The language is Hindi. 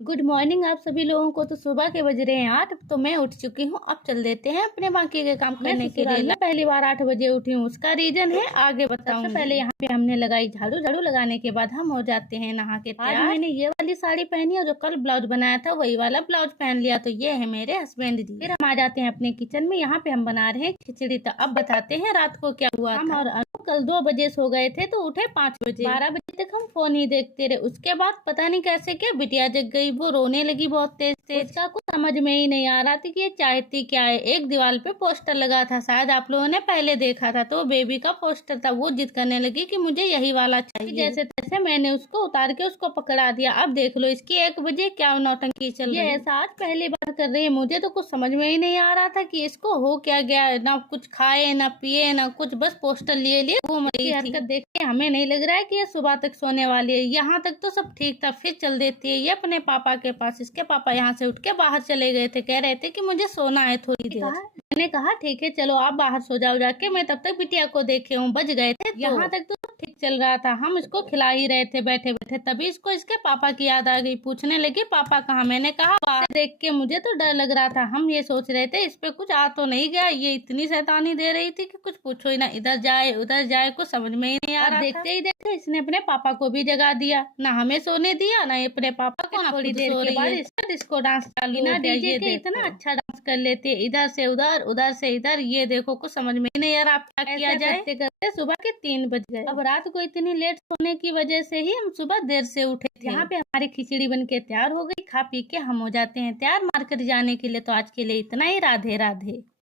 गुड मॉर्निंग आप सभी लोगों को। तो सुबह के बज रहे हैं 8। तो मैं उठ चुकी हूँ। अब चल देते हैं अपने बाकी के काम करने के लिए। पहली बार 8 बजे उठी हूँ, उसका रीजन है आगे बताऊंगी। पहले यहाँ पे हमने लगाई झाड़ू। झाड़ू लगाने के बाद हम हो जाते हैं नहा के तैयार। आज मैंने ये वाली साड़ी पहनी और जो कल ब्लाउज बनाया था वही वाला ब्लाउज पहन लिया। तो ये है मेरे हस्बैंड जी। फिर हम आ जाते हैं अपने किचन में। यहाँ पे हम बना रहे हैं खिचड़ी। तो अब बताते हैं रात को क्या हुआ। हम और कल 2 बजे सो गए थे तो उठे 5 बजे। 12 बजे तक हम फोन ही देखते रहे। उसके बाद पता नहीं कैसे क्या बिटिया जग गई, वो रोने लगी बहुत तेज तेज। उसका कुछ समझ में ही नहीं आ रहा था कि ये चाहती क्या है। एक दीवार पे पोस्टर लगा था, शायद आप लोगों ने पहले देखा था, तो बेबी का पोस्टर था। वो जिद करने लगी कि मुझे यही वाला चाहिए। जैसे तैसे मैंने उसको उतार के उसको पकड़ा दिया। अब देख लो इसकी 1 बजे क्या नौटंकी चल रही है। ऐसा आज पहली बार कर रही है। मुझे तो कुछ समझ में ही नहीं आ रहा था कि इसको हो क्या गया। ना कुछ खाए ना पिए ना कुछ, बस पोस्टर लिए लिए वो मेरी हरकत देख के हमें नहीं लग रहा है कि ये सुबह तक सोने वाली है। यहाँ तक तो सब ठीक था, फिर चल देती है ये अपने पापा के पास। इसके पापा यहाँ से उठ के बाहर चले गए थे, कह रहे थे कि मुझे सोना है थोड़ी देर। मैंने कहा ठीक है चलो आप बाहर सो जाओ जाके, मैं तब तक बिटिया को देखे हूँ। बज गए थे यहाँ तक तो ठीक चल रहा था। हम इसको खिला ही रहे थे बैठे बैठे, तभी इसको इसके पापा की याद आ गई। पूछने लगी पापा कहाँ। मैंने कहा बाहर। देख के मुझे तो डर लग रहा था। हम ये सोच रहे थे इस पे कुछ आ तो नहीं गया। ये इतनी शैतानी दे रही थी कि कुछ पूछो ही ना, इधर जाए उधर जाए, कुछ समझ में ही नहीं आ रहा। देखते ही देखते इसने अपने पापा को भी जगा दिया। ना हमें सोने दिया ना अपने पापा को। ना थोड़ी देर के बाद इसको डांस चालू ना डीजे के इतना अच्छा डांस कर लेते, इधर से उधर उधर से इधर। ये देखो कुछ समझ में ही नहीं आ रहा आप क्या किया जाए। करते करते सुबह के 3 बज गए। अब रात को इतनी लेट सोने की वजह से ही हम सुबह देर से उठे थे। यहाँ पे हमारी खिचड़ी बन के तैयार हो गई। खा पी के हम हो जाते हैं तैयार मार्केट जाने के लिए। तो आज के लिए इतना ही। राधे राधे।